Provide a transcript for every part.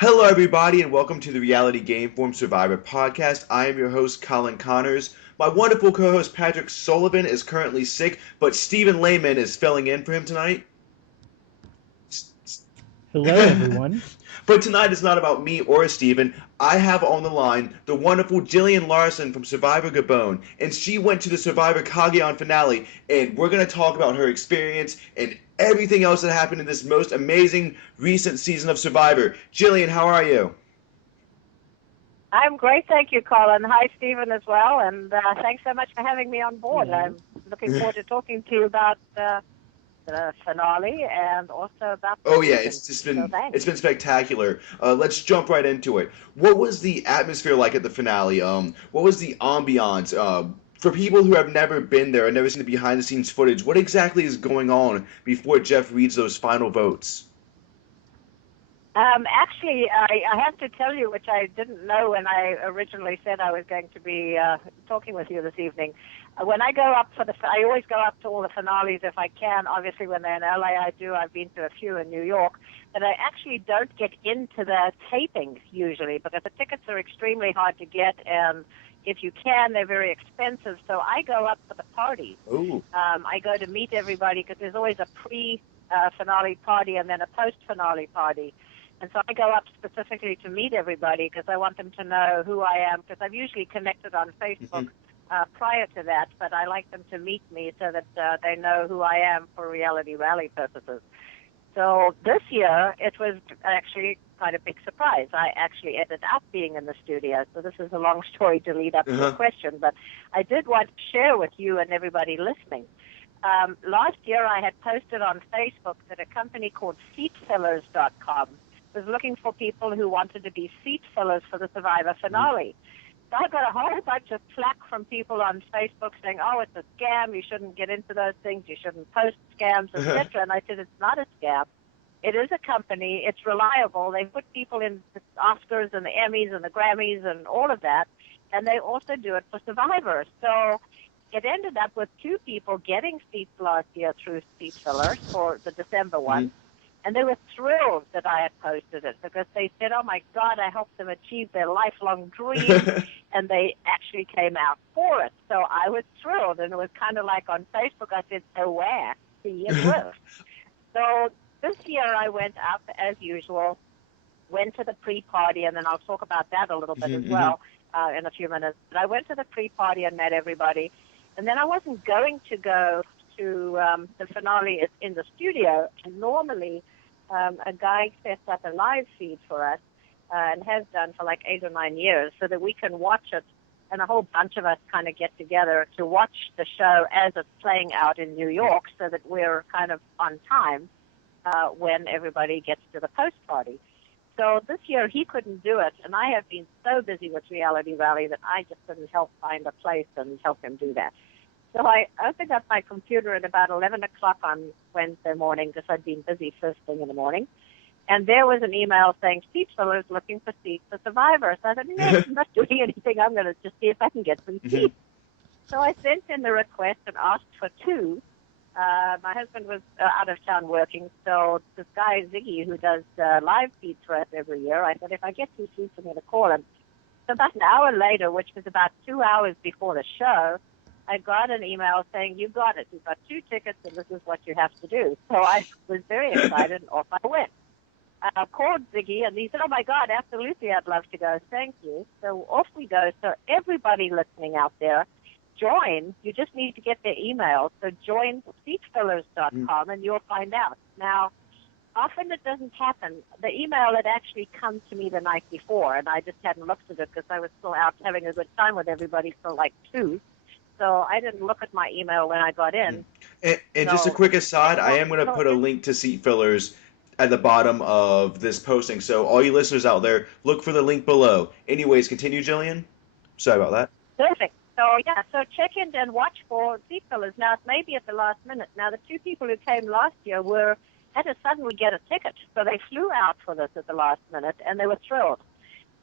Hello, everybody, and welcome to the Reality Game Form Survivor podcast. I am your host, Colin Connors. My wonderful co host, Patrick Sullivan, is currently sick, but Stephen Lehman is filling in for him tonight. Hello, everyone. But tonight is not about me or Stephen. I have on the line the wonderful Gillian Larson from Survivor Gabon, and she went to the Survivor Cagayan finale, and we're going to talk about her experience and everything else that happened in this most amazing recent season of Survivor. Gillian, how are you? I'm great, thank you, Colin. Hi, Stephen, as well, and thanks so much for having me on board. I'm looking forward to talking to you about the finale and also about the Oh yeah, season. it's been spectacular. Let's jump right into it. What was the atmosphere like at the finale? What was the ambiance? For people who have never been there and never seen the behind the scenes footage, what exactly is going on before Jeff reads those final votes? Actually, I have to tell you, which I didn't know when I originally said I was going to be talking with you this evening. When I go up I always go up to all the finales if I can. Obviously, when they're in LA, I do. I've been to a few in New York, but I actually don't get into the tapings usually because the tickets are extremely hard to get, and if you can, they're very expensive. So I go up for the party. Ooh. I go to meet everybody because there's always a pre-finale party and then a post-finale party. And so I go up specifically to meet everybody because I want them to know who I am, because I've usually connected on Facebook prior to that, but I like them to meet me so that they know who I am for Reality Rally purposes. So this year, it was actually quite a big surprise. I actually ended up being in the studio, so this is a long story to lead up to the question, but I did want to share with you and everybody listening. Last year, I had posted on Facebook that a company called SeatFillers.com was looking for people who wanted to be seat fillers for the Survivor finale. So I got a whole bunch of flack from people on Facebook saying, oh, it's a scam, you shouldn't get into those things, you shouldn't post scams, etc. And I said, it's not a scam. It is a company, it's reliable, they put people in the Oscars and the Emmys and the Grammys and all of that, and they also do it for Survivor. So it ended up with two people getting seats last year through Seat Fillers for the December one. And they were thrilled that I had posted it because they said, oh, my God, I helped them achieve their lifelong dream. And they actually came out for it. So I was thrilled. And it was kind of like on Facebook, I said, so where? See, it worked. So this year I went up as usual, went to the pre-party, and then I'll talk about that a little bit as well in a few minutes. But I went to the pre-party and met everybody. And then I wasn't going to go to the finale in the studio, and normally a guy sets up a live feed for us and has done for like 8 or 9 years so that we can watch it, and a whole bunch of us kind of get together to watch the show as it's playing out in New York so that we're kind of on time when everybody gets to the post party. So this year he couldn't do it, and I have been so busy with Reality Rally that I just couldn't help find a place and help him do that. So I opened up my computer at about 11 o'clock on Wednesday morning because I'd been busy first thing in the morning. And there was an email saying, seat fillers looking for seats for Survivor. So I said, no, I'm not doing anything. I'm going to just see if I can get some seats. So I sent in the request and asked for 2. My husband was out of town working. So this guy, Ziggy, who does live feeds for us every year, I said, if I get 2 seats, I'm going to call him. So about an hour later, which was about 2 hours before the show, I got an email saying, you got it. You've got 2 tickets, and this is what you have to do. So I was very excited, and off I went. I called Ziggy, and he said, oh, my God, absolutely, I'd love to go. Thank you. So off we go. So everybody listening out there, join. You just need to get their email. So join seatfillers.com, and you'll find out. Now, often it doesn't happen. The email had actually come to me the night before, and I just hadn't looked at it because I was still out having a good time with everybody till like 2. So I didn't look at my email when I got in. And just a quick aside, I am going to put a link to Seat Fillers at the bottom of this posting. So all you listeners out there, look for the link below. Anyways, continue, Jillian. Sorry about that. Perfect. So, yeah, so check in and watch for Seat Fillers. Now, it may be at the last minute. Now, the 2 people who came last year had to suddenly get a ticket. So they flew out for this at the last minute, and they were thrilled.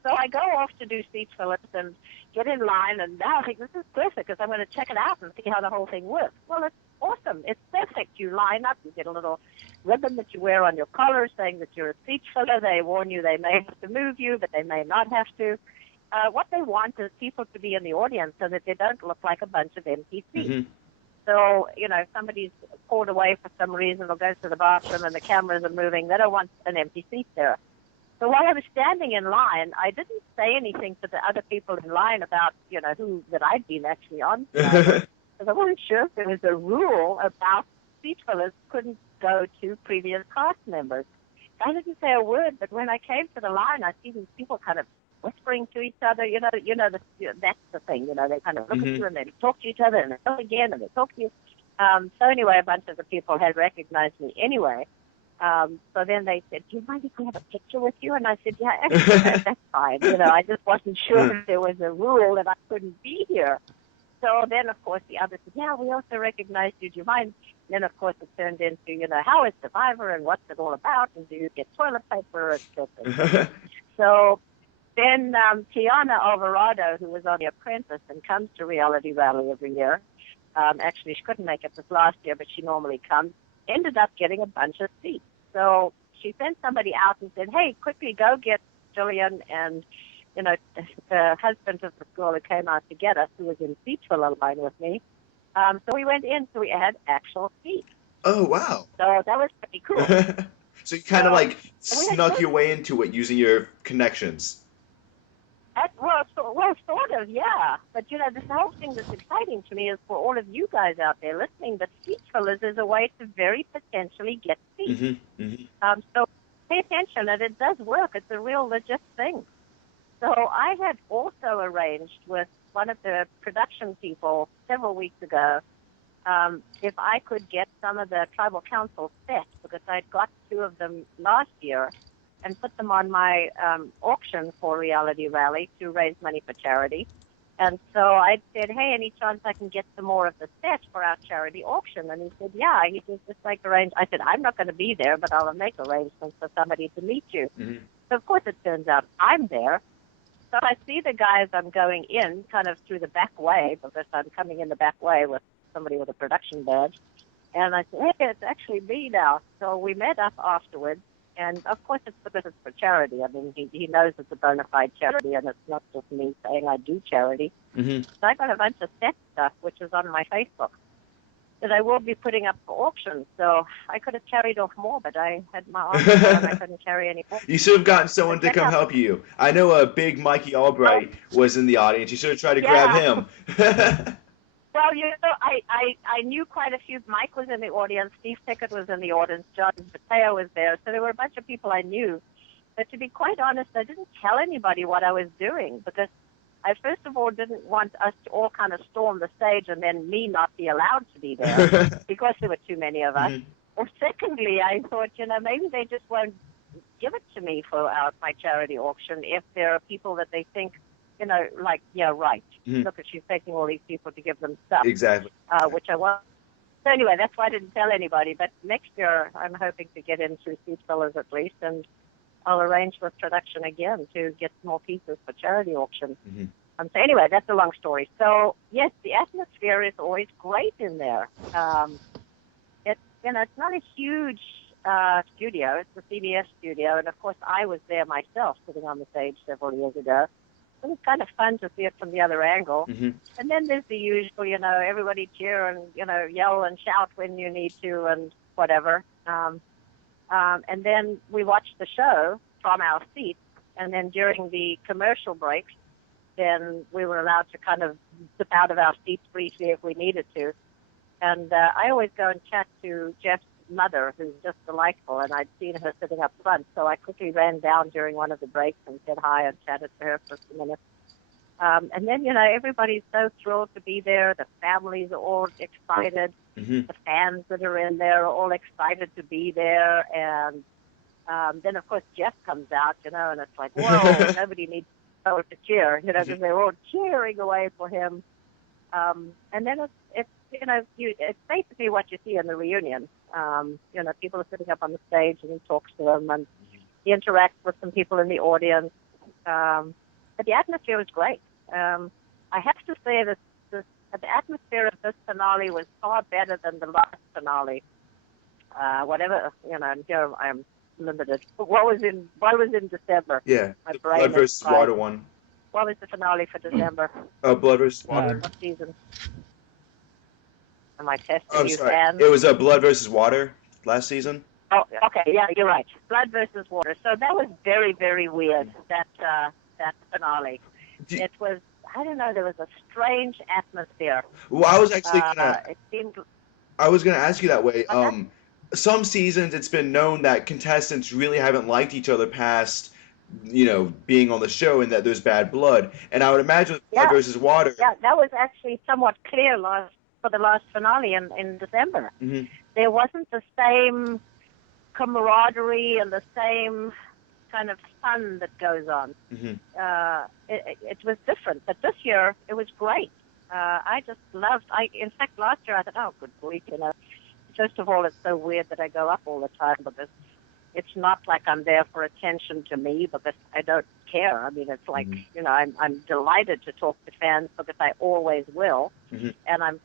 So I go off to do Seat Fillers and get in line, and now I think this is perfect because I'm going to check it out and see how the whole thing works. Well, it awesome. It's perfect. You line up, you get a little ribbon that you wear on your collar saying that you're a speech filler. They warn you they may have to move you, but they may not have to. What they want is people to be in the audience so that they don't look like a bunch of empty seats. Mm-hmm. So, you know, if somebody's pulled away for some reason or goes to the bathroom and the cameras are moving, they don't want an empty seat there. So while I was standing in line, I didn't say anything to the other people in line about, you know, who that I'd been actually on. Because I wasn't sure if there was a rule about seat fillers couldn't go to previous cast members. I didn't say a word, but when I came to the line, I see these people kind of whispering to each other. That's the thing. You know, they kind of look at you and they talk to each other and they talk again and they talk to you. So anyway, a bunch of the people had recognized me anyway. So then they said, "Do you mind if we have a picture with you?" And I said, "Yeah, actually, that's fine." You know, I just wasn't sure if there was a rule that I couldn't be here. So then, of course, the others said, "Yeah, we also recognized you. Do you mind?" And then, of course, it turned into, you know, how is Survivor and what's it all about? And do you get toilet paper? And so then Tiana Alvarado, who was on The Apprentice and comes to Reality Rally every year, actually she couldn't make it this last year, but she normally comes, ended up getting a bunch of seats. So she sent somebody out and said, "Hey, quickly go get Gillian and, you know, the husband of the girl who came out to get us, who was in seats for a line with me." So we went in, so we had actual seats. Oh, wow. So that was pretty cool. So you kind of like snuck your way into it using your connections. Well, sort of, yeah. But, you know, this whole thing that's exciting to me is for all of you guys out there listening, that seat fillers is a way to very potentially get seats. Mm-hmm. Mm-hmm. So pay attention, and it does work. It's a real legit thing. So I had also arranged with one of the production people several weeks ago if I could get some of the tribal council sets, because I'd got 2 of them last year, and put them on my auction for Reality Rally to raise money for charity. And so I said, "Hey, any chance I can get some more of the sets for our charity auction?" And he said, "Yeah." He just like arrange. I said, "I'm not going to be there, but I'll make arrangements for somebody to meet you." Mm-hmm. So of course it turns out I'm there. So I see the guys I'm going in kind of through the back way, because I'm coming in the back way with somebody with a production badge. And I said, "Hey, it's actually me now." So we met up afterwards. And, of course, it's because it's for charity. I mean, he knows it's a bona fide charity, and it's not just me saying I do charity. Mm-hmm. So I got a bunch of set stuff, which is on my Facebook, that I will be putting up for auction. So I could have carried off more, but I had my arms full and I couldn't carry any more. You should have gotten someone to come help you. I know a big Mikey Albright was in the audience. You should have tried to grab him. Well, you know, I knew quite a few. Mike was in the audience. Steve Pickett was in the audience. John Mateo was there. So there were a bunch of people I knew. But to be quite honest, I didn't tell anybody what I was doing, because I first of all didn't want us to all kind of storm the stage and then me not be allowed to be there because there were too many of us. Mm-hmm. Or secondly, I thought, you know, maybe they just won't give it to me for my charity auction if there are people that they think, you know, like, yeah, right. Mm-hmm. Look, she's taking all these people to give them stuff. Exactly. Which I want. So anyway, that's why I didn't tell anybody. But next year, I'm hoping to get in through Seat Fillers at least, and I'll arrange with production again to get more pieces for charity auction. Mm-hmm. So anyway, that's a long story. So yes, the atmosphere is always great in there. It's, you know, it's not a huge studio. It's a CBS studio, and of course, I was there myself, sitting on the stage several years ago. It was kind of fun to see it from the other angle. Mm-hmm. And then there's the usual, you know, everybody cheer and, you know, yell and shout when you need to and whatever. And then we watch the show from our seats, and then during the commercial breaks, then we were allowed to kind of zip out of our seats briefly if we needed to. And I always go and chat to Jeff's mother, who's just delightful, and I'd seen her sitting up front, so I quickly ran down during one of the breaks and said hi and chatted to her for a few minutes. And then, you know, everybody's so thrilled to be there. The families are all excited. Mm-hmm. The fans that are in there are all excited to be there. And then, of course, Jeff comes out, you know, and it's like, whoa, nobody needs to cheer, you know, because they're all cheering away for him. And then it's you know, it's basically what you see in the reunion. You know, people are sitting up on the stage and he talks to them and he interacts with some people in the audience. But the atmosphere was great. I have to say that But the atmosphere of this finale was far better than the last finale. Whatever, and here I'm limited. What was in December? Yeah, My the brain Blood is versus fried. Water one. What was the finale for December? Oh, Blood versus Water. What season? Am I testing I'm you, sorry. fans? It was Blood versus Water last season. Oh, okay, yeah, you're right. Blood versus Water. So that was very, very weird. That finale. It was. I don't know. There was a strange atmosphere. Well, I was actually gonna. It seemed. I was gonna ask you that way. Okay. Some seasons it's been known that contestants really haven't liked each other past, being on the show, and that there's bad blood. And I would imagine with Blood versus Water. Yeah, that was actually somewhat clear for the last finale in December. Mm-hmm. There wasn't the same camaraderie and the same kind of fun that goes on. Mm-hmm. It was different, but this year it was great. I just loved. In fact, last year I thought, oh, good grief, First of all, it's so weird that I go up all the time because it's not like I'm there for attention to me because I don't care. I mean, it's like I'm delighted to talk to fans because I always will, and I'm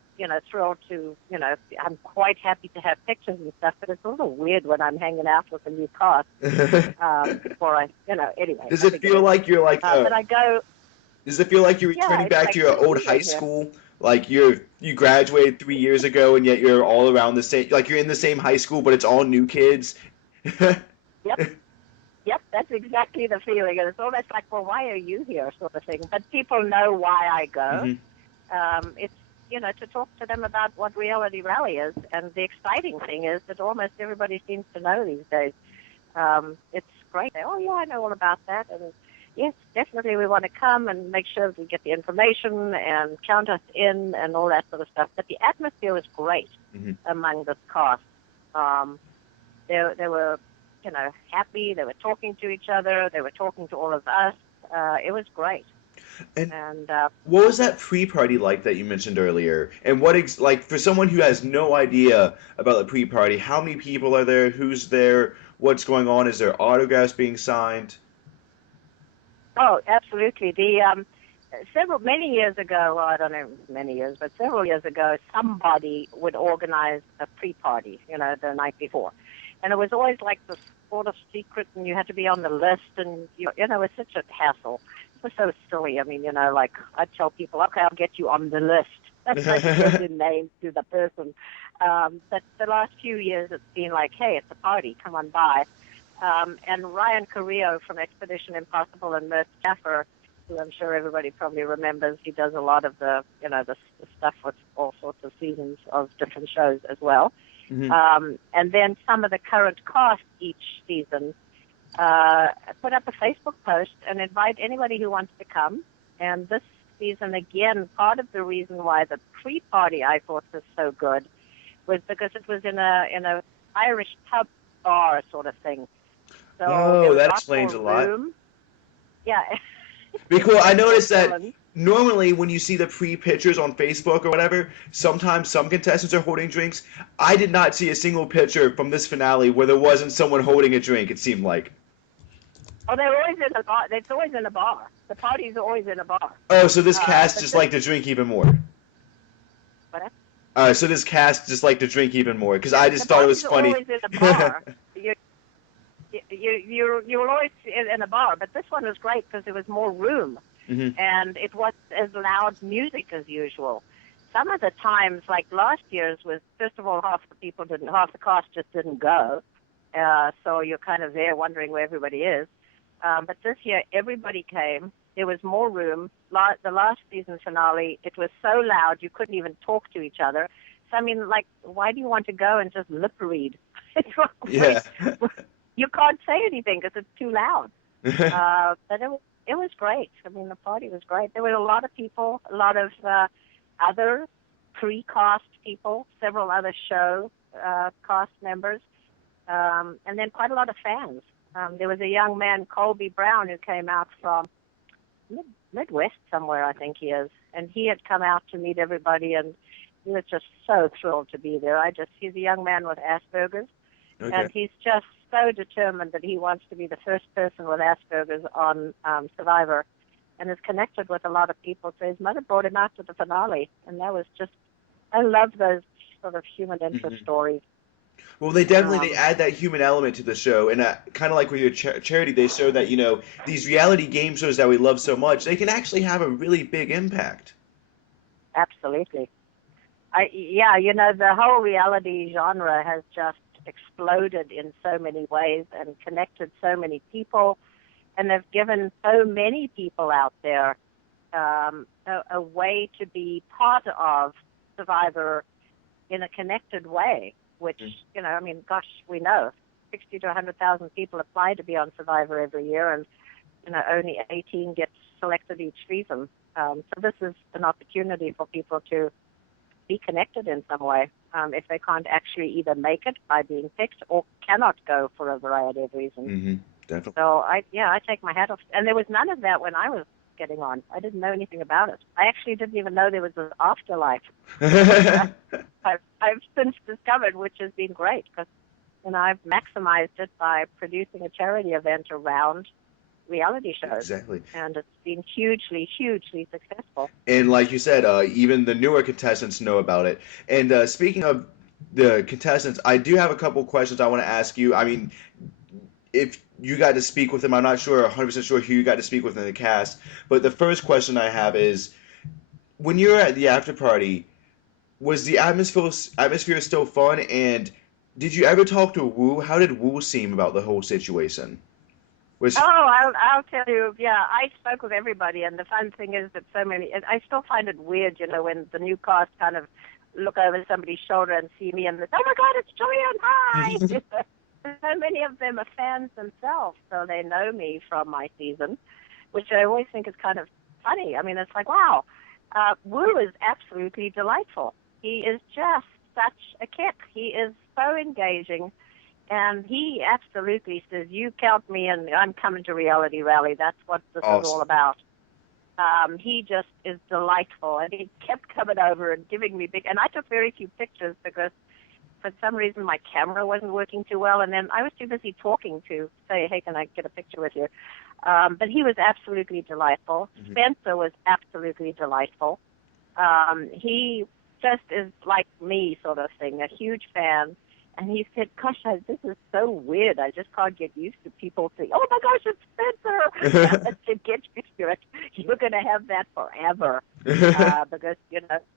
thrilled to I'm quite happy to have pictures and stuff. But it's a little weird when I'm hanging out with a new cast before I anyway. Does it feel like you're like? But I go. Does it feel like you're returning back to your old high school? Like you graduated 3 years ago, and yet you're all around the same. Like you're in the same high school, but it's all new kids. Yep, that's exactly the feeling. And it's almost like, well, why are you here, sort of thing. But people know why I go. It's to talk to them about what Reality Rally is, and the exciting thing is that almost everybody seems to know these days. It's great. Oh yeah, I know all about that, and yes, definitely we want to come and make sure that we get the information and count us in and all that sort of stuff. But the atmosphere was great among this cast. They were, happy. They were talking to each other. They were talking to all of us. It was great. And what was that pre-party like that you mentioned earlier? And what like for someone who has no idea about the pre-party, how many people are there? Who's there? What's going on? Is there autographs being signed? Oh, absolutely. Many years ago, well, I don't know many years, but several years ago, somebody would organize a pre-party, the night before. And it was always like this sort of secret, and you had to be on the list, and, it was such a hassle. It was so silly. I mean, like, I'd tell people, okay, I'll get you on the list. That's like the name to the person. But the last few years, it's been like, hey, it's a party, come on by. And Ryan Carrillo from Expedition Impossible and Mert Staffer, who I'm sure everybody probably remembers, he does a lot of the stuff with all sorts of seasons of different shows as well. And then some of the current cast each season put up a Facebook post and invite anybody who wants to come. And this season, again, part of the reason why the pre-party I thought was so good was because it was in a Irish pub bar sort of thing. So that explains a lot. Yeah. Because I noticed that normally when you see the pre-pictures on Facebook or whatever, sometimes some contestants are holding drinks. I did not see a single picture from this finale where there wasn't someone holding a drink, it seemed like. Oh, they're always in a bar. It's always in a bar. The party's always in a bar. Oh, so this cast just like to drink even more. What? So this cast just like to drink even more, because I just thought it was funny. Always in a bar. You're always in a bar, but this one was great because there was more room, and it wasn't as loud music as usual. Some of the times, like last year's, was first of all half the cast just didn't go, so you're kind of there wondering where everybody is. But this year, everybody came. There was more room. The last season finale, it was so loud you couldn't even talk to each other. So I mean, like, why do you want to go and just lip read? Yeah. You can't say anything because it's too loud. But it was great. I mean, the party was great. There were a lot of people, a lot of other pre-cast people, several other show cast members, and then quite a lot of fans. There was a young man, Colby Brown, who came out from Midwest somewhere, I think he is, and he had come out to meet everybody, and he was just so thrilled to be there. He's a young man with Asperger's. Okay. And he's just so determined that he wants to be the first person with Asperger's on Survivor. and is connected with a lot of people. So his mother brought him out to the finale, and that was just, I love those sort of human interest stories. Well, they add that human element to the show, and kind of like with your charity, they show that these reality game shows that we love so much, they can actually have a really big impact. Absolutely. The whole reality genre has just exploded in so many ways and connected so many people, and they've given so many people out there a way to be part of Survivor in a connected way, which, we know 60 to 100,000 people apply to be on Survivor every year, and, only 18 get selected each season. So this is an opportunity for people to be connected in some way if they can't actually either make it by being picked or cannot go for a variety of reasons. Mm-hmm. Definitely. So I take my hat off. And there was none of that when I was getting on. I didn't know anything about it. I actually didn't even know there was an afterlife. I've since discovered, which has been great, because I've maximized it by producing a charity event around reality shows. Exactly. And it's been hugely, hugely successful. And like you said, even the newer contestants know about it. And speaking of the contestants, I do have a couple questions I want to ask you. I mean, if you got to speak with them, I'm not sure, 100% sure who you got to speak with in the cast. But the first question I have is, when you were at the after party, was the atmosphere still fun? And did you ever talk to Wu? How did Wu seem about the whole situation? I'll tell you, I spoke with everybody, and the fun thing is that I still find it weird, when the new cast kind of look over somebody's shoulder and see me and they, oh my God, it's Gillian, hi! So many of them are fans themselves, so they know me from my season, which I always think is kind of funny. I mean, it's like, wow, Wu is absolutely delightful. He is just such a kick. He is so engaging. And he absolutely says, you count me and I'm coming to Reality Rally. That's what this is all about. He just is delightful. And he kept coming over and giving me and I took very few pictures because for some reason my camera wasn't working too well. And then I was too busy talking to say, hey, can I get a picture with you? But he was absolutely delightful. Mm-hmm. Spencer was absolutely delightful. He just is like me sort of thing, a huge fan. And he said, gosh, this is so weird. I just can't get used to people saying, oh, my gosh, it's Spencer. To get used to it, you're going to have that forever because,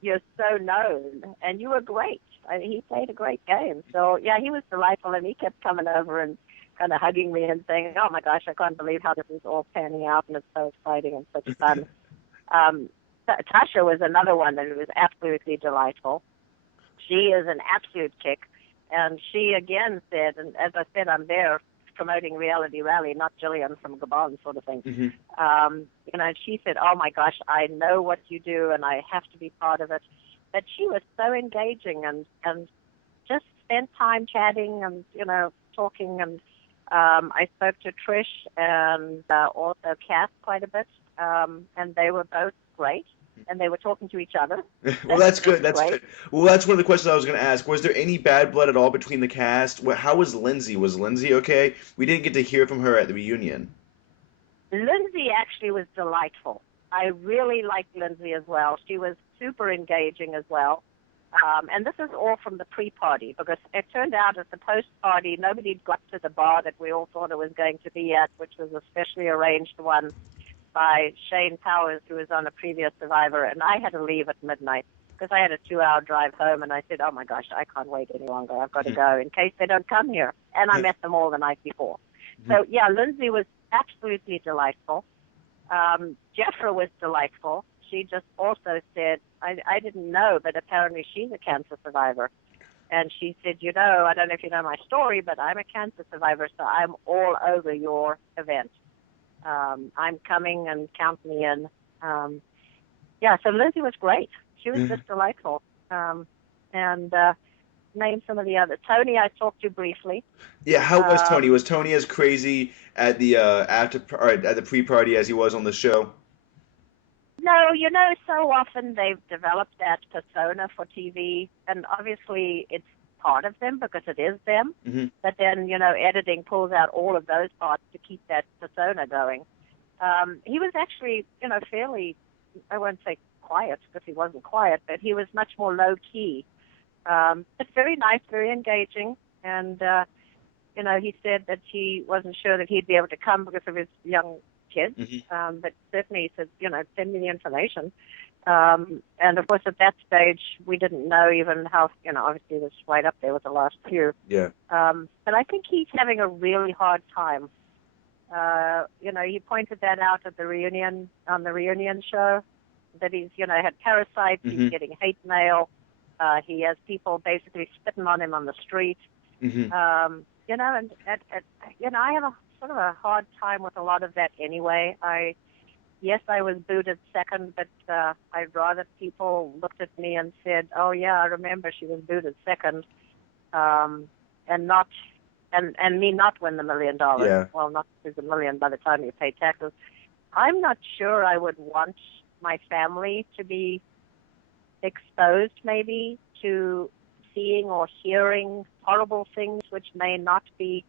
you're so known. And you were great. He played a great game. So, he was delightful, and he kept coming over and kind of hugging me and saying, oh, my gosh, I can't believe how this is all panning out, and it's so exciting and such fun. Tasha was another one that was absolutely delightful. She is an absolute kick. And she again said, and as I said, I'm there promoting Reality Rally, not Gillian from Gabon sort of thing. Mm-hmm. She said, oh my gosh, I know what you do and I have to be part of it. But she was so engaging and just spent time chatting and, talking. And I spoke to Trish and also Kass quite a bit. And they were both great. And they were talking to each other. Well, that's good. That's good. Well, that's one of the questions I was going to ask. Was there any bad blood at all between the cast? How was Lindsay? Was Lindsay okay? We didn't get to hear from her at the reunion. Lindsay actually was delightful. I really liked Lindsay as well. She was super engaging as well. And this is all from the pre-party, because it turned out at the post-party, nobody got to the bar that we all thought it was going to be at, which was a specially arranged one by Shane Powers, who was on a previous Survivor, and I had to leave at midnight because I had a 2-hour drive home, and I said, oh, my gosh, I can't wait any longer. I've got to go in case they don't come here. And I met them all the night before. So, Lindsay was absolutely delightful. Jeffra was delightful. She just also said, I didn't know, but apparently she's a cancer survivor. And she said, I don't know if you know my story, but I'm a cancer survivor, so I'm all over your event. I'm coming and count me in. So Lindsay was great. She was just delightful. And name some of the others. Tony, I talked to briefly. Yeah, how was Tony? Was Tony as crazy at the at the pre-party as he was on the show? No, so often they've developed that persona for TV, and obviously it's part of them because it is them. Mm-hmm. But then, editing pulls out all of those parts to keep that persona going. He was actually, fairly, I won't say quiet because he wasn't quiet, but he was much more low key. But very nice, very engaging, and he said that he wasn't sure that he'd be able to come because of his young kids, but certainly he said, send me the information. And of course, at that stage, we didn't know even how, obviously it was right up there with the last few. Yeah. But I think he's having a really hard time. He pointed that out at the reunion, on the reunion show, that he's, had parasites, he's getting hate mail, he has people basically spitting on him on the street. And I have a sort of a hard time with a lot of that anyway. Yes, I was booed at second, but I'd rather people looked at me and said, "Oh yeah, I remember she was booed at second," and me not win the $1 million. Yeah. Well, not $1 million by the time you pay taxes. I'm not sure I would want my family to be exposed, maybe, to seeing or hearing horrible things which may not be.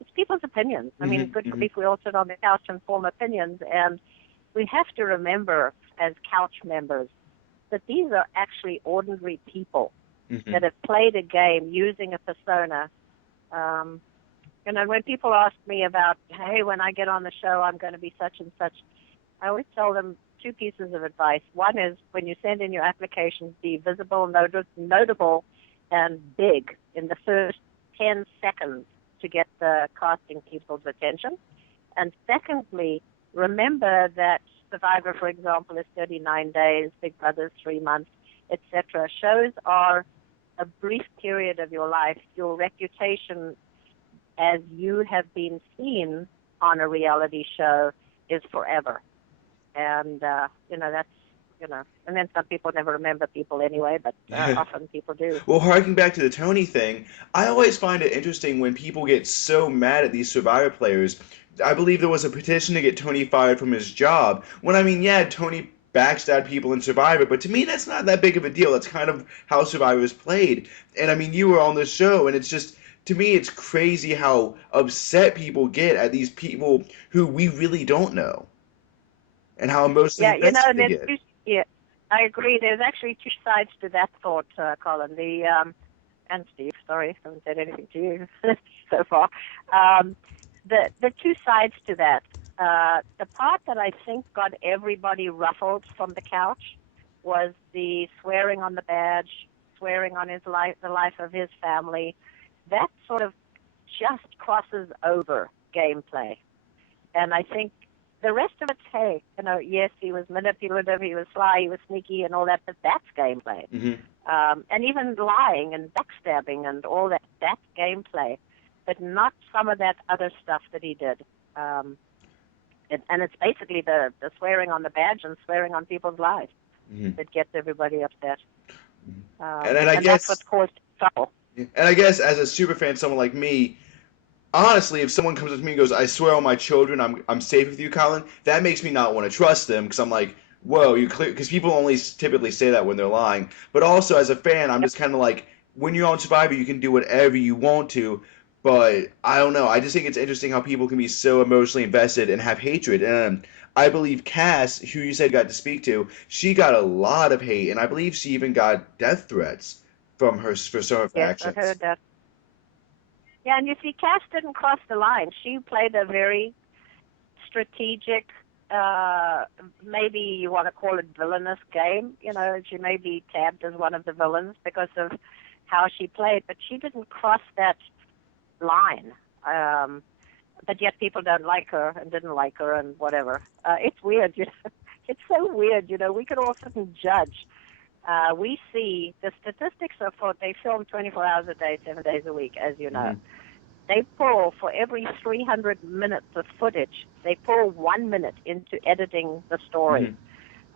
It's people's opinions. I mean, good grief, we all sit on the couch and form opinions, and we have to remember as couch members that these are actually ordinary people that have played a game using a persona. When people ask me about, hey, when I get on the show, I'm going to be such and such, I always tell them two pieces of advice. One is when you send in your applications, be visible, notable, and big in the first 10 seconds to get the casting people's attention. And secondly, remember that Survivor, for example, is 39 days, Big Brother's 3 months, etc. Shows are a brief period of your life. Your reputation as you have been seen on a reality show is forever. And, that's, and then some people never remember people anyway, but often people do. Well, harking back to the Tony thing, I always find it interesting when people get so mad at these Survivor players. I believe there was a petition to get Tony fired from his job. When, yeah, Tony backstabbed people in Survivor, but to me that's not that big of a deal. That's kind of how Survivor is played. And, you were on the show, and it's just, to me, it's crazy how upset people get at these people who we really don't know. And how emotionally invested they get. Yeah, I agree. There's actually two sides to that thought, Colin. And Steve, sorry, I haven't said anything to you so far. The two sides to that. The part that I think got everybody ruffled from the couch was the swearing on the badge, swearing on his life, the life of his family. That sort of just crosses over gameplay. And I think the rest of it's, hey, yes, he was manipulative, he was sly, he was sneaky and all that, but that's gameplay. And even lying and backstabbing and all that, that's gameplay. But not some of that other stuff that he did. And it's basically the swearing on the badge and swearing on people's lives that gets everybody upset. And that's what caused trouble. And I guess as a super fan, someone like me, honestly, if someone comes up to me and goes, I swear on my children, I'm safe with you, Colin, that makes me not want to trust them because I'm like, whoa, you clear, because people only typically say that when they're lying. But also as a fan, I'm just kind of like, when you're on Survivor, you can do whatever you want to. But I don't know. I just think it's interesting how people can be so emotionally invested and have hatred. And I believe Kass, who you said got to speak to, she got a lot of hate, and I believe she even got death threats for some of her actions. I've heard that. Yeah, and you see, Kass didn't cross the line. She played a very strategic, maybe you want to call it villainous game. She may be tabbed as one of the villains because of how she played, but she didn't cross that line. But yet people don't like her and didn't like her and whatever. It's weird. It's so weird. We could all sit and judge. We see the statistics are they film 24 hours a day, 7 days a week, as you know. They pull, for every 300 minutes of footage, they pull 1 minute into editing the story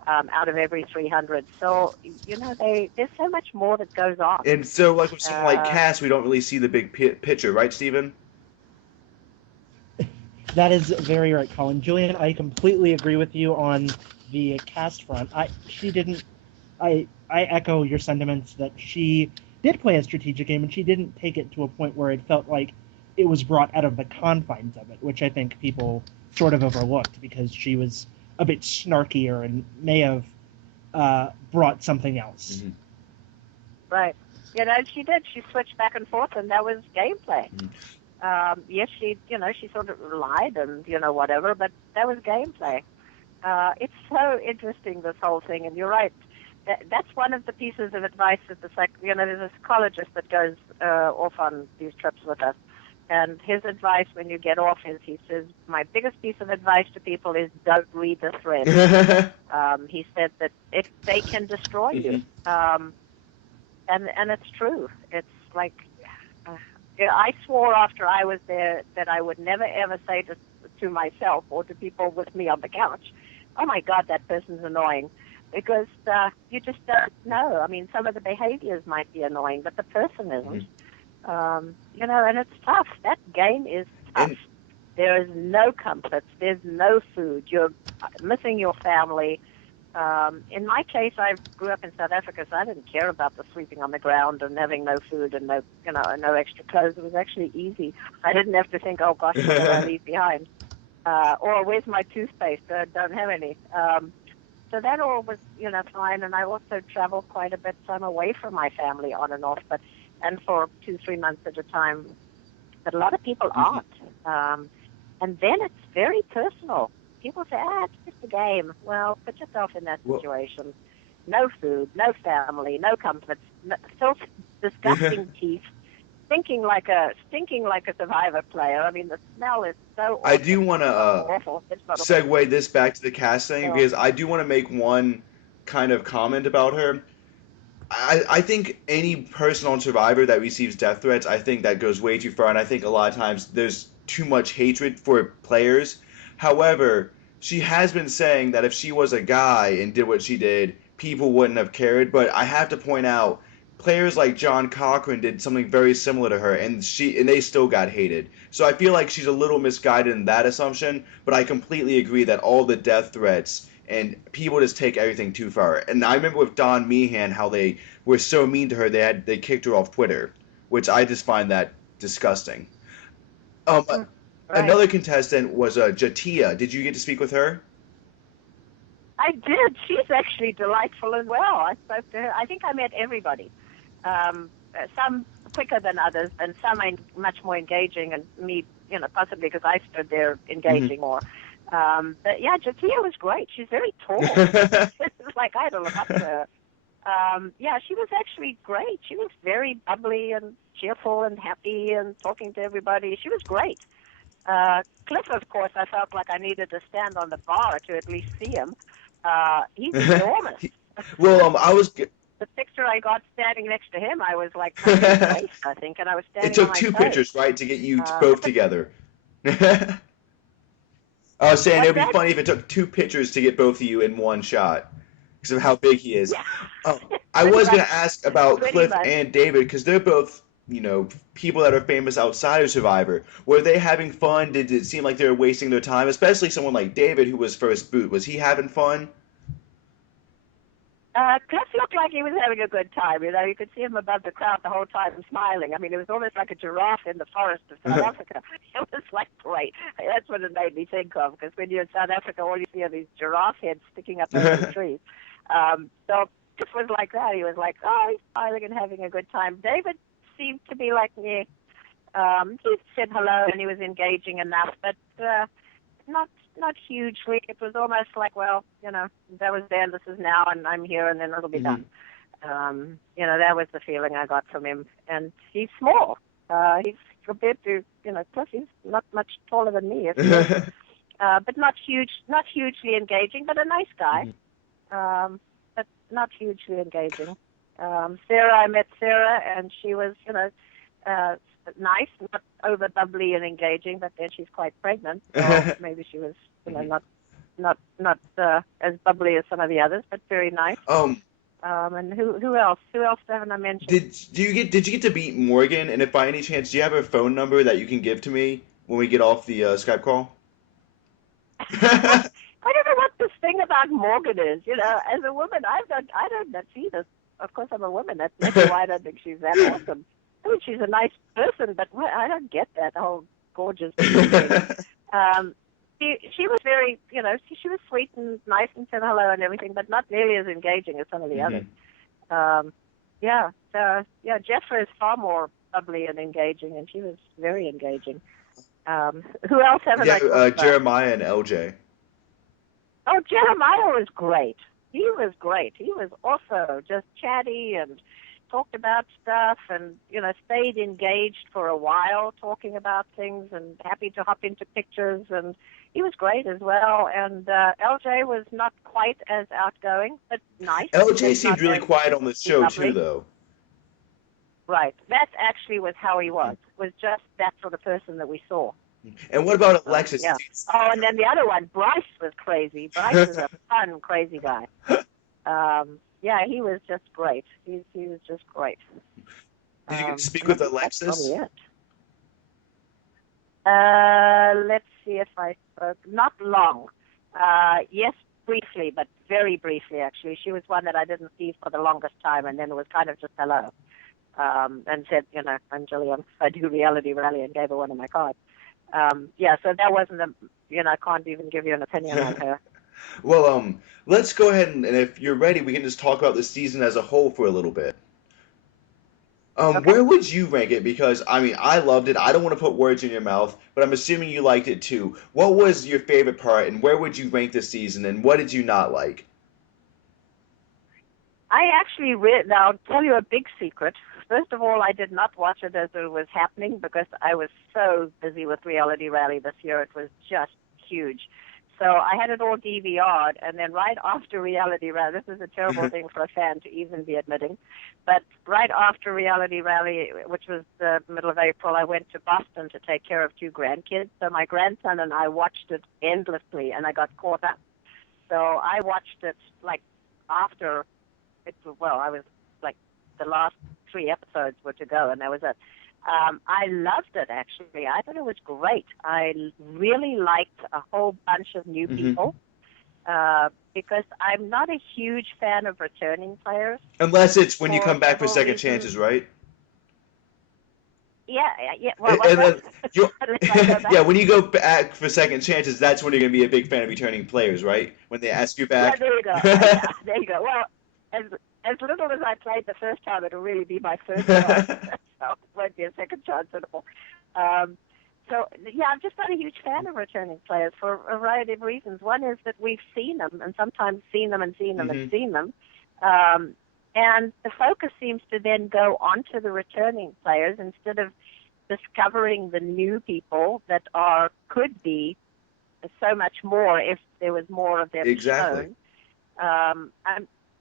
out of every 300. So, there's so much more that goes on. And so, like with someone like Kass, we don't really see the big picture, right, Stephen? That is very right, Colin. Gillian, I completely agree with you on the cast front. I echo your sentiments that she did play a strategic game, and she didn't take it to a point where it felt like it was brought out of the confines of it, which I think people sort of overlooked because she was a bit snarkier and may have brought something else. Mm-hmm. Right. You know, she did. She switched back and forth, and that was gameplay. Mm-hmm. Yes, she sort of lied and, whatever, but that was gameplay. It's so interesting, this whole thing, and you're right. That's one of the pieces of advice that there's a psychologist that goes off on these trips with us. And his advice when you get off is, he says, my biggest piece of advice to people is don't read the thread. He said that they can destroy you. And it's true. It's like, I swore after I was there that I would never ever say to myself or to people with me on the couch, oh my God, that person's annoying. Because you just don't know. I mean, some of the behaviors might be annoying, but the person isn't. And it's tough. That game is tough. There is no comforts. There's no food. You're missing your family. In my case, I grew up in South Africa, so I didn't care about the sleeping on the ground and having no food and no extra clothes. It was actually easy. I didn't have to think, oh gosh, what did I leave behind? Or where's my toothpaste? I don't have any. So that all was, fine. And I also traveled quite a bit, so I'm away from my family on and off, and for 2-3 months at a time. But a lot of people aren't. And then it's very personal. People say, it's just a game. Well, put yourself in that situation. No food, no family, no comforts, disgusting teeth, stinking like a Survivor player. I mean, the smell is so awful. I do want to segue this back to the Kass thing, because I do want to make one kind of comment about her. I think any person on Survivor that receives death threats, I think that goes way too far, and I think a lot of times there's too much hatred for players. However, she has been saying that if she was a guy and did what she did, people wouldn't have cared. But I have to point out, players like John Cochran did something very similar to her, and they still got hated. So I feel like she's a little misguided in that assumption, but I completely agree that all the death threats and people just take everything too far. And I remember with Dawn Meehan how they were so mean to her they kicked her off Twitter, which I just find that disgusting. Right. Another contestant was Jatia. Did you get to speak with her? I did. She's actually delightful as well. I spoke to her. I think I met everybody. Some quicker than others, and some much more engaging, and me, possibly because I stood there engaging more. But yeah, Jatia was great. She's very tall. It's like I had to look up to her. Yeah, she was actually great. She was very bubbly and cheerful and happy and talking to everybody. She was great. Cliff, of course, I felt like I needed to stand on the bar to at least see him. He's enormous. Well, I was... The picture I got standing next to him, I was like, I think, and I was standing. It took on my two toes. pictures, right, to get you both together. I was saying it would be funny if it took 2 pictures to get both of you in one shot because of how big he is. Yeah. I was going to ask about Cliff and David because they're both, people that are famous outside of Survivor. Were they having fun? Did it seem like they were wasting their time? Especially someone like David who was first boot. Was he having fun? Cliff looked like he was having a good time. You could see him above the crowd the whole time smiling. I mean, it was almost like a giraffe in the forest of South Africa. It was like great. That's what it made me think of, because when you're in South Africa, all you see are these giraffe heads sticking up over the trees. So Cliff was like that. He was like, he's smiling and having a good time. David seemed to be like me. He said hello and he was engaging enough, but not hugely. It was almost like, well, that was then, this is now, and I'm here, and then it'll be done. That was the feeling I got from him. And he's small. He's compared to, Cliff, he's not much taller than me, but not hugely engaging, but a nice guy. But not hugely engaging. Sarah, I met Sarah, and she was, nice, not over bubbly and engaging, but then she's quite pregnant, so maybe she was, not as bubbly as some of the others, but very nice. And who else? Who else haven't I mentioned? Did you get to meet Morgan? And if by any chance, do you have a phone number that you can give to me when we get off the Skype call? I don't know what this thing about Morgan is. As a woman, I don't see this. Of course, I'm a woman. That's why I don't think she's that awesome. I mean, she's a nice person, but I don't get that whole gorgeous thing. she was very, she was sweet and nice and said hello and everything, but not nearly as engaging as some of the others. Jeffra is far more bubbly and engaging, and she was very engaging. Who else haven't I talked about? Jeremiah and LJ. Oh, Jeremiah was great. He was great. He was also just chatty and talked about stuff and, stayed engaged for a while talking about things and happy to hop into pictures, and he was great as well. And LJ was not quite as outgoing, but nice. LJ seemed really quiet on the show, too, though. Right. That actually was how he was just that sort of person that we saw. And what about Alexis? Yeah. Oh, and then the other one, Bryce was crazy. Bryce is a fun, crazy guy. He was just great. He was just great. Did you speak with Alexis? That's probably it. Let's see if I spoke. Not long. Yes, briefly, but very briefly, actually. She was one that I didn't see for the longest time, and then it was kind of just hello. And said, I'm Gillian. I do reality rally, and gave her one of my cards. So that wasn't I can't even give you an opinion on her. Well, let's go ahead and if you're ready, we can just talk about the season as a whole for a little bit. Okay. Where would you rank it? Because, I loved it. I don't want to put words in your mouth, but I'm assuming you liked it too. What was your favorite part, and where would you rank the season, and what did you not like? I actually now I'll tell you a big secret. First of all, I did not watch it as it was happening because I was so busy with Reality Rally this year. It was just huge. So I had it all DVR'd, and then right after Reality Rally, this is a terrible thing for a fan to even be admitting, but right after Reality Rally, which was the middle of April, I went to Boston to take care of 2 grandkids. So my grandson and I watched it endlessly, and I got caught up. So I watched it after I was the last 3 episodes were to go, and that was it. I loved it, actually. I thought it was great. I really liked a whole bunch of new people because I'm not a huge fan of returning players. Unless it's when you come back for second chances, right? Yeah. Well, when you go back for second chances, that's when you're going to be a big fan of returning players, right? When they ask you back. Yeah, there you go. There you go. Well, as little as I played the first time, it'll really be my first chance. So it won't be a second chance at all. I'm just not a huge fan of returning players for a variety of reasons. One is that we've seen them, and sometimes seen them and seen them and seen them. And the focus seems to then go onto the returning players instead of discovering the new people that could be so much more if there was more of them shown.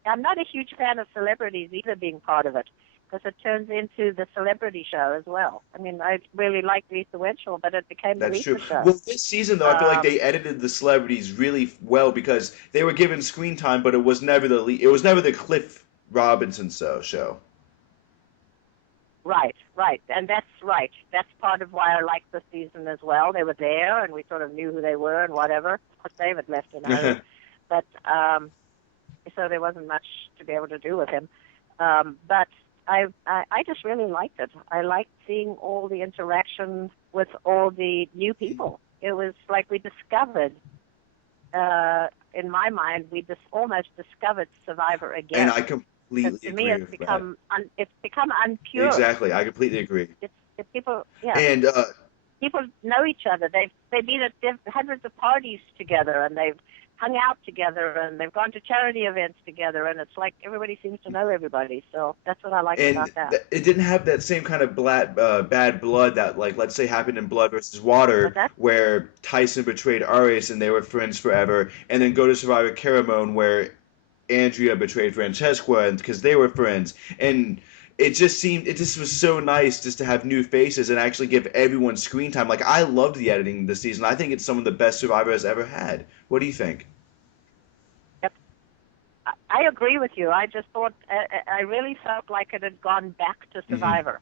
I'm not a huge fan of celebrities either being part of it because it turns into the celebrity show as well. I really liked Lisa Wenchel, but it became the Lisa show. Well, this season, though, I feel like they edited the celebrities really well because they were given screen time, but it was never the Cliff Robinson show. Right. And that's right. That's part of why I liked the season as well. They were there, and we sort of knew who they were and whatever. Of course, David left in a hurry. But so there wasn't much to be able to do with him. But I just really liked it. I liked seeing all the interaction with all the new people. It was like we discovered, in my mind, almost discovered Survivor again. And I completely agree. To me, it's become unpure. Exactly, I completely agree. It's people, yeah. And people know each other. They've been at hundreds of parties together, and they've hung out together, and they've gone to charity events together, and it's like everybody seems to know everybody. So that's what I like about that. It didn't have that same kind of bad blood that, let's say, happened in Blood versus Water, where Tyson betrayed Arias and they were friends forever, and then go to Survivor Caramone, where Andrea betrayed Francesca because they were friends. And it just was so nice just to have new faces and actually give everyone screen time. I loved the editing this season. I think it's some of the best Survivor has ever had. What do you think? Yep. I agree with you. I just thought, I really felt like it had gone back to Survivor.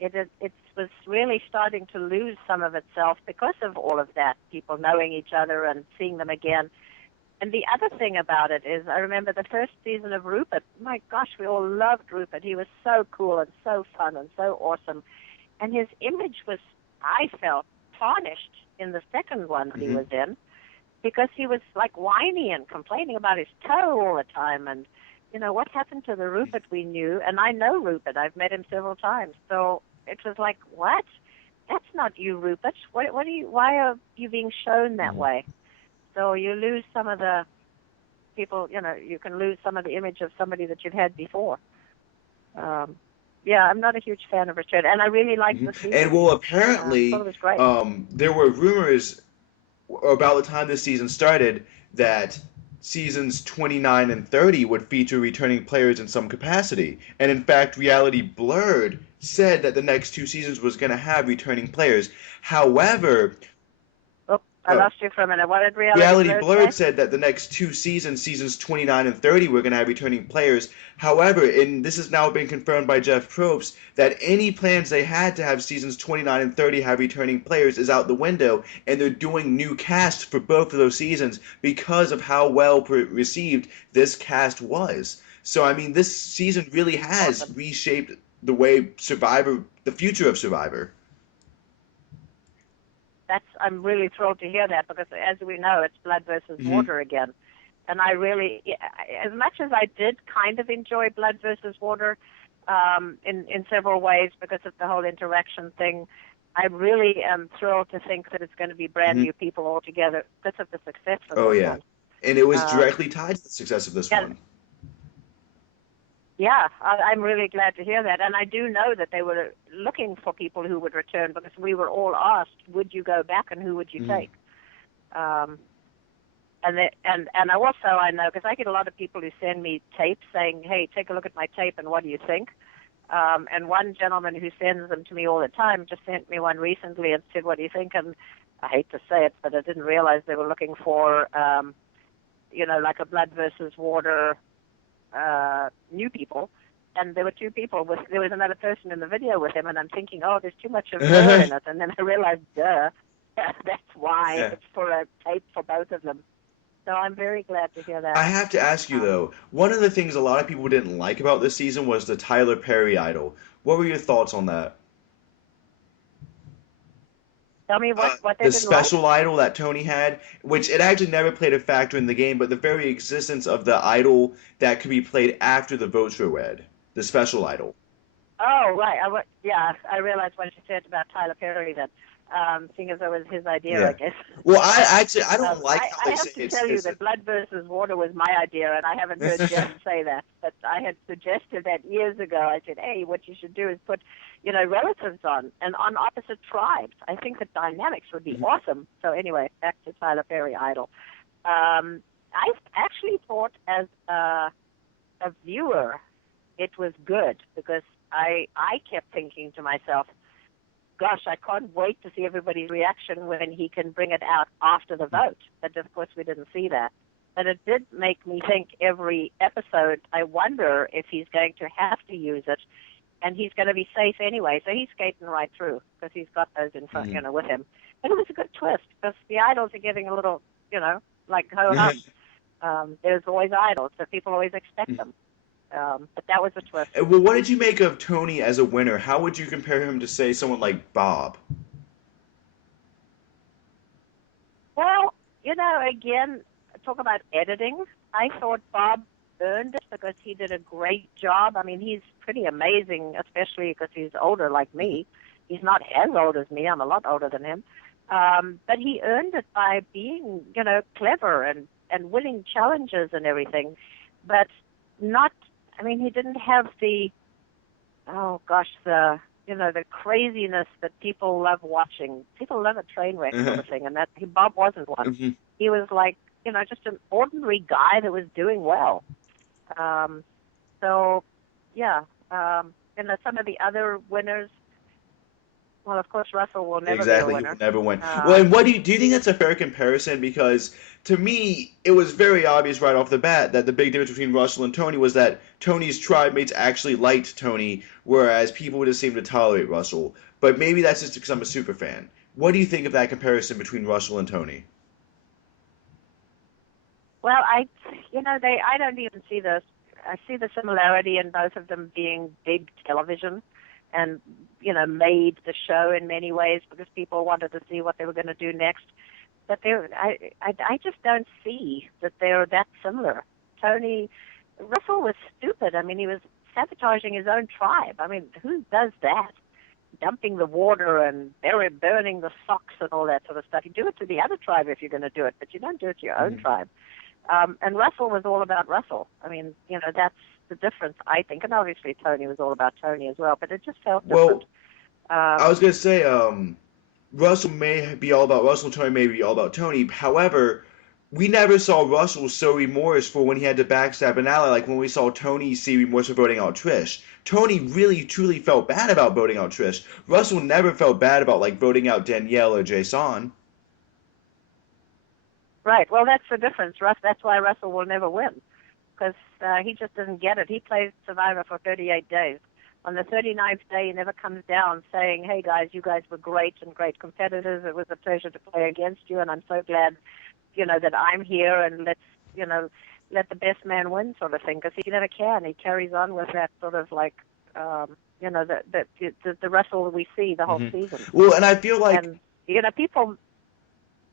It was really starting to lose some of itself because of all of that, people knowing each other and seeing them again. And the other thing about it is, I remember the first season of Rupert. My gosh, we all loved Rupert. He was so cool and so fun and so awesome. And his image was, I felt, tarnished in the second one that he Mhm. was in, because he was like whiny and complaining about his toe all the time. And, what happened to the Rupert we knew? And I know Rupert. I've met him several times. So it was like, what? That's not you, Rupert. Why are you being shown that way? So you lose some of the people, you can lose some of the image of somebody that you've had before. Yeah, I'm not a huge fan of Richard, and I really liked the season. And well, I thought it apparently, was great. there were rumors about the time this season started that seasons 29 and 30 would feature returning players in some capacity. And in fact, Reality Blurred said that the next two seasons was going to have returning players. However, Oh, I lost you for a minute. What did Reality Blurred Blurred say? said that the next two seasons, seasons 29 and 30, were going to have returning players. However, and this has now been confirmed by Jeff Probst, that any plans they had to have seasons 29 and 30 have returning players is out the window, and they're doing new casts for both of those seasons because of how well received this cast was. So, I mean, this season really has Awesome. reshaped the way Survivor, the future of Survivor. I'm really thrilled to hear that, because as we know, it's blood versus Mhm. water again. And I really, as much as I did kind of enjoy blood versus water in several ways because of the whole interaction thing, I really am thrilled to think that it's going to be brand Mhm. new people altogether because of the success of Oh, this yeah. one. And it was directly tied to the success of this one. Yeah, I'm really glad to hear that. And I do know that they were looking for people who would return, because we were all asked, would you go back and who would you take? And I know, because I get a lot of people who send me tapes saying, hey, take a look at my tape and what do you think? And one gentleman who sends them to me all the time just sent me one recently and said, what do you think? And I hate to say it, but I didn't realize they were looking for, like a blood versus water new people. And there were two people. There was another person in the video with him, and I'm thinking, oh, there's too much of her in it. And then I realized, duh, that's why it's for a tape for both of them. So I'm very glad to hear that. I have to ask you, though, one of the things a lot of people didn't like about this season was the Tyler Perry idol. What were your thoughts on that? Tell me what they The didn't like. special idol that Tony had, which it actually never played a factor in the game, but the very existence of the idol that could be played after the votes were read, the special idol. Oh, right. I realized what you said about Tyler Perry then. Seeing as it was his idea, Yeah. I guess. Well, I don't like how I they have say to tell you that blood versus water was my idea, and I haven't heard Jeff say that. But I had suggested that years ago. I said, hey, what you should do is put, relatives on, and on opposite tribes. I think the dynamics would be awesome. So anyway, back to Tyler Perry Idol. I actually thought as a viewer it was good, because I kept thinking to myself, gosh, I can't wait to see everybody's reaction when he can bring it out after the vote. But of course we didn't see that. But it did make me think every episode, I wonder if he's going to have to use it, and he's going to be safe anyway. So he's skating right through because he's got those in front, with him. But it was a good twist, because the idols are getting a little, like ho-hum. There's always idols, so people always expect them. But that was a twist. Well, what did you make of Tony as a winner? How would you compare him to, say, someone like Bob? Well, again, talk about editing. I thought Bob earned it because he did a great job. I mean, he's pretty amazing, especially because he's older like me. He's not as old as me. I'm a lot older than him. But he earned it by being, clever and winning challenges and everything. But he didn't have the craziness that people love watching. People love a train wreck sort of thing, and Bob wasn't one. He was like, just an ordinary guy that was doing well. Some of the other winners, well, of course, Russell will never be a winner. He will never win. Well, and what do you think that's a fair comparison? Because to me, it was very obvious right off the bat that the big difference between Russell and Tony was that Tony's tribe mates actually liked Tony, whereas people just seemed to tolerate Russell. But maybe that's just because I'm a super fan. What do you think of that comparison between Russell and Tony? Well, I don't even see this. I see the similarity in both of them being big television. and made the show in many ways because people wanted to see what they were going to do next. But I just don't see that they're that similar. Russell was stupid. I mean, he was sabotaging his own tribe. I mean, who does that? Dumping the water and burning the socks and all that sort of stuff. You do it to the other tribe if you're going to do it, but you don't do it to your own tribe. And Russell was all about Russell. I mean, that's the difference, I think. And obviously Tony was all about Tony as well, but it just felt different. I was going to say, Russell may be all about Russell, Tony may be all about Tony. However, we never saw Russell so remorseful when he had to backstab an ally, like when we saw Tony see remorse for voting out Trish. Tony really, truly felt bad about voting out Trish. Russell never felt bad about, like, voting out Danielle or Jason. Right. Well, that's the difference. That's why Russell will never win, because he just doesn't get it. He plays Survivor for 38 days. On the 39th day, he never comes down saying, hey, guys, you guys were great and great competitors. It was a pleasure to play against you, and I'm so glad, that I'm here, and let's, let the best man win sort of thing, because he never can. He carries on with that sort of like, the Russell we see the whole season. Well, and I feel like... And, people...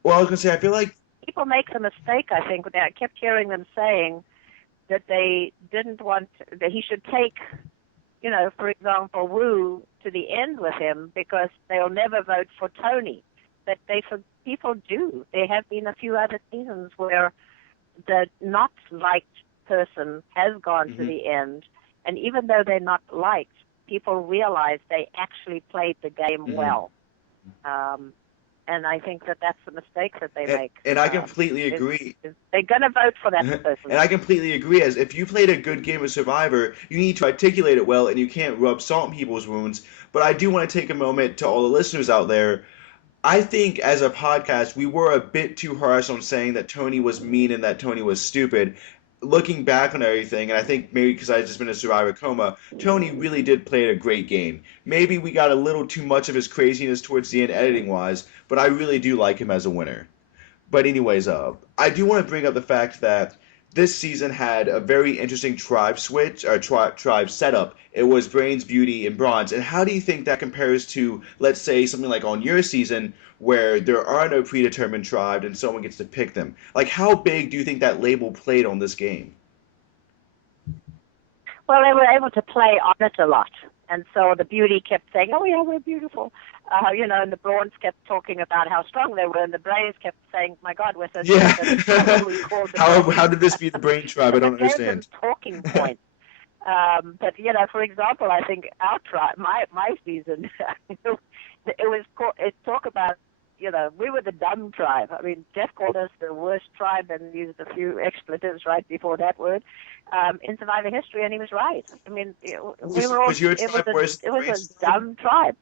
Well, I was going to say, I feel like... People make the mistake, I think. I kept hearing them saying that they didn't want... that he should take... for example, Wu to the end with him because they'll never vote for Tony. But people do. There have been a few other seasons where the not liked person has gone to the end, and even though they're not liked, people realize they actually played the game well. And I think that that's the mistake that they make. And I completely agree. They're going to vote for that person. And I completely agree. As if you played a good game of Survivor, you need to articulate it well, and you can't rub salt in people's wounds. But I do want to take a moment to all the listeners out there. I think as a podcast, we were a bit too harsh on saying that Tony was mean and that Tony was stupid. Looking back on everything, and I think maybe because I've just been in a Survivor coma, Tony really did play a great game. Maybe we got a little too much of his craziness towards the end editing-wise, but I really do like him as a winner. But anyways, I do want to bring up the fact that this season had a very interesting tribe switch, or tribe setup. It was Brains, Beauty, and Bronze. And how do you think that compares to, let's say, something like on your season, where there are no predetermined tribes and someone gets to pick them? Like, how big do you think that label played on this game? Well, they were able to play on it a lot. And so the Beauty kept saying, oh, yeah, we're beautiful. And the Bronze kept talking about how strong they were, and the Brains kept saying, my God, we're so strong. How did this be the Brain tribe? I don't understand. Talking points. But, for example, I think our tribe, my season, it talk about, we were the dumb tribe. I mean, Jeff called us the worst tribe and used a few expletives right before that word in Survivor history, and he was right. I mean, was your tribe worse than the Brains? It was a dumb tribe.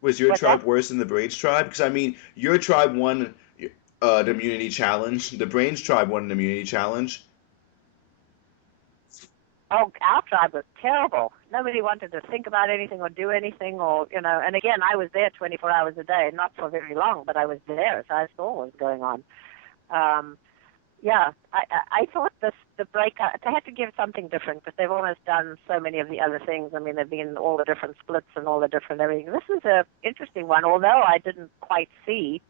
Was your tribe worse than the Brains tribe? Because, I mean, your tribe won an immunity challenge. The Brains tribe won an immunity challenge. Oh, our tribe was terrible. Nobody wanted to think about anything or do anything, or and again, I was there 24 hours a day, not for very long, but I was there, so I saw what was going on. I thought the breakout, they had to give something different, because they've almost done so many of the other things. I mean, they've been all the different splits and all the different everything. This is an interesting one, although I didn't quite see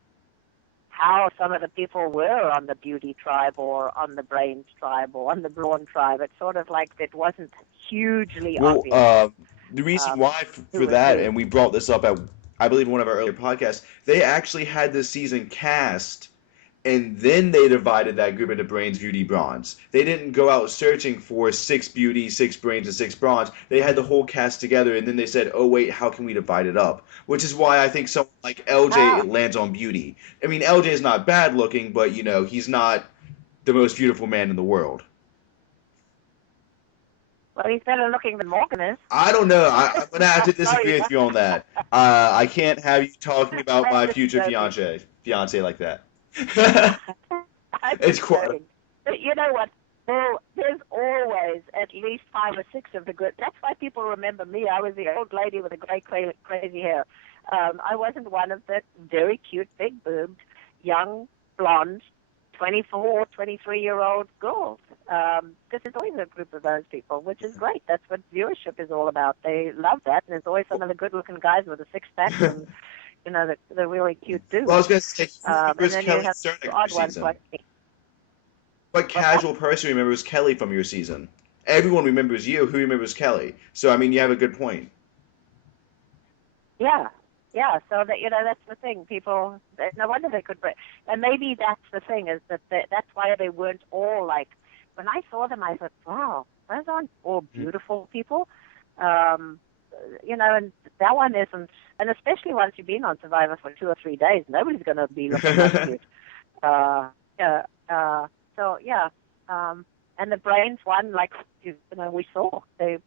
how some of the people were on the Beauty tribe or on the Brains tribe or on the Brawn tribe. It's sort of like it wasn't hugely obvious. The reason why for that, and we brought this up at, I believe, one of our earlier podcasts, they actually had this season cast, and then they divided that group into Brains, Beauty, Bronze. They didn't go out searching for 6 Beauty, 6 Brains, and 6 Bronze. They had the whole cast together, and then they said, oh, wait, how can we divide it up? Which is why I think someone like LJ lands on Beauty. I mean, LJ is not bad looking, but, he's not the most beautiful man in the world. Well, he's better looking than Morgan is. I don't know. I'm going to have to disagree with you on that. I can't have you talking about my future fiance like that. It's quite. But you know what? There's always at least 5 or 6 of the good. That's why people remember me. I was the old lady with the grey, crazy hair. I wasn't one of the very cute, big-boobed, young, blonde 24, 23-year-old girls. Because there's always a group of those people, which is great. That's what viewership is all about. They love that, and there's always some of the good-looking guys with a six-pack and, the really cute dudes. Well, I was going to say, And who's then Kelly you have Cernick the from odd your ones season? like me. What casual person remembers Kelly from your season? Everyone remembers you. Who remembers Kelly? So, I mean, you have a good point. Yeah. Yeah, so that that's the thing. People, no wonder they could, and maybe that's the thing is that that's why they weren't all like. When I saw them, I thought, wow, those aren't all beautiful people, and that one isn't. And especially once you've been on Survivor for 2 or 3 days, nobody's going to be looking that cute. And the brains one, like we saw, they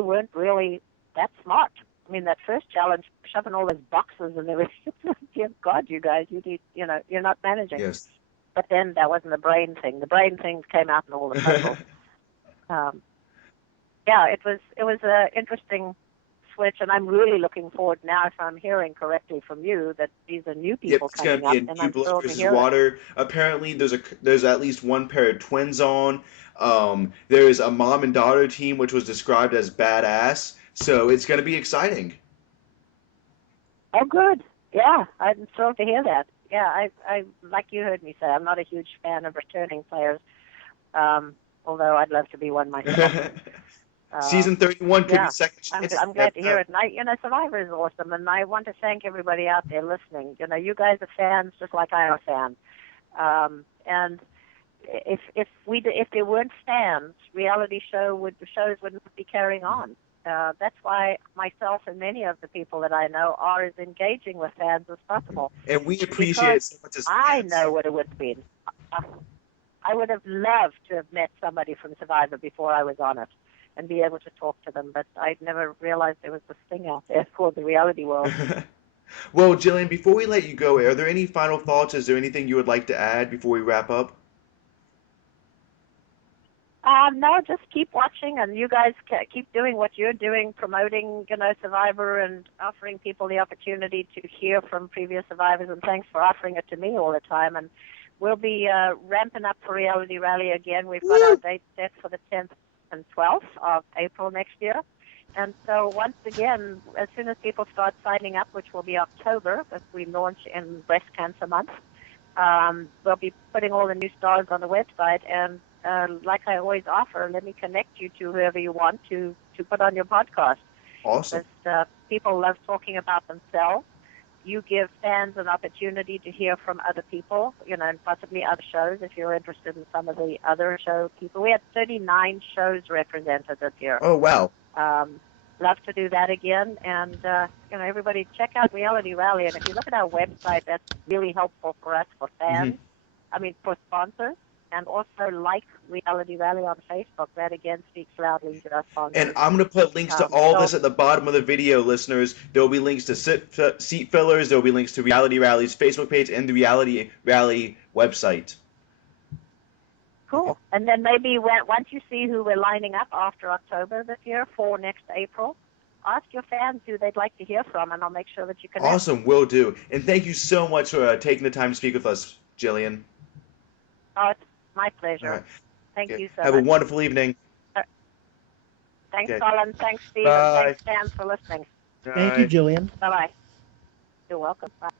weren't really that smart. I mean, that first challenge, shoving all those boxes and everything. Dear God, you guys, you're not managing. Yes. But then that wasn't the brain thing. The brain things came out in all the puzzles. It was an interesting switch, and I'm really looking forward now, if I'm hearing correctly from you, that these are new people coming up, and I'm thrilled to hear water. Apparently, there's at least one pair of twins on. There's a mom and daughter team, which was described as badass. So it's going to be exciting. Oh, good. Yeah, I'm thrilled to hear that. Yeah, I like you heard me say, I'm not a huge fan of returning players, although I'd love to be one myself. Season 31 could be second chance. I'm glad to hear it. And Survivor is awesome, and I want to thank everybody out there listening. You guys are fans just like I am a fan. And if there weren't fans, reality shows would not be carrying on. That's why myself and many of the people that I know are as engaging with fans as possible. And we appreciate it so much as fans. I know what it would have been. I would have loved to have met somebody from Survivor before I was on it and be able to talk to them, but I'd never realized there was this thing out there called the reality world. Well, Gillian, before we let you go, are there any final thoughts? Is there anything you would like to add before we wrap up? No, just keep watching, and you guys keep doing what you're doing, promoting, Survivor and offering people the opportunity to hear from previous survivors. And thanks for offering it to me all the time. And we'll be ramping up for Reality Rally again. We've got our date set for the 10th and 12th of April next year. And so once again, as soon as people start signing up, which will be October, because we launch in Breast Cancer Month, we'll be putting all the new stars on the website. And like I always offer, let me connect you to whoever you want to put on your podcast. Awesome. Because people love talking about themselves. You give fans an opportunity to hear from other people, and possibly other shows if you're interested in some of the other show people. We had 39 shows represented this year. Oh, wow. Love to do that again. And, everybody check out Reality Rally. And if you look at our website, that's really helpful for us, for fans. For sponsors. And also like Reality Rally on Facebook. That, again, speaks loudly to our sponsors. And I'm going to put links to all this at the bottom of the video, listeners. There will be links to seat fillers. There will be links to Reality Rally's Facebook page and the Reality Rally website. Cool. And then maybe once you see who we're lining up after October this year for next April, ask your fans who they'd like to hear from, and I'll make sure that you can. Awesome. Will do. And thank you so much for taking the time to speak with us, Gillian. Oh, it's my pleasure. Right. Thank you so much. Have a wonderful evening. Thanks, Colin. Thanks, Steve. Bye. Thanks, fans, for listening. Thank you, Gillian. Bye-bye. You're welcome. Bye.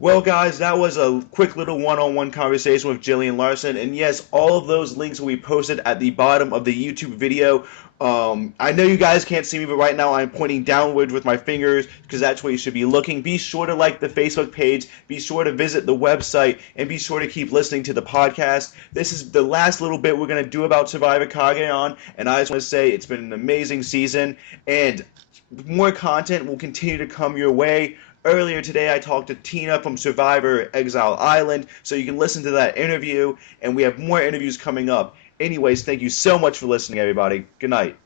Well, guys, that was a quick little one-on-one conversation with Gillian Larson. And yes, all of those links will be posted at the bottom of the YouTube video. I know you guys can't see me, but right now I'm pointing downwards with my fingers because that's where you should be looking. Be sure to like the Facebook page. Be sure to visit the website. And be sure to keep listening to the podcast. This is the last little bit we're going to do about Survivor Cagayan. And I just want to say it's been an amazing season. And more content will continue to come your way. Earlier today, I talked to Tina from Survivor Exile Island, so you can listen to that interview, and we have more interviews coming up. Anyways, thank you so much for listening, everybody. Good night.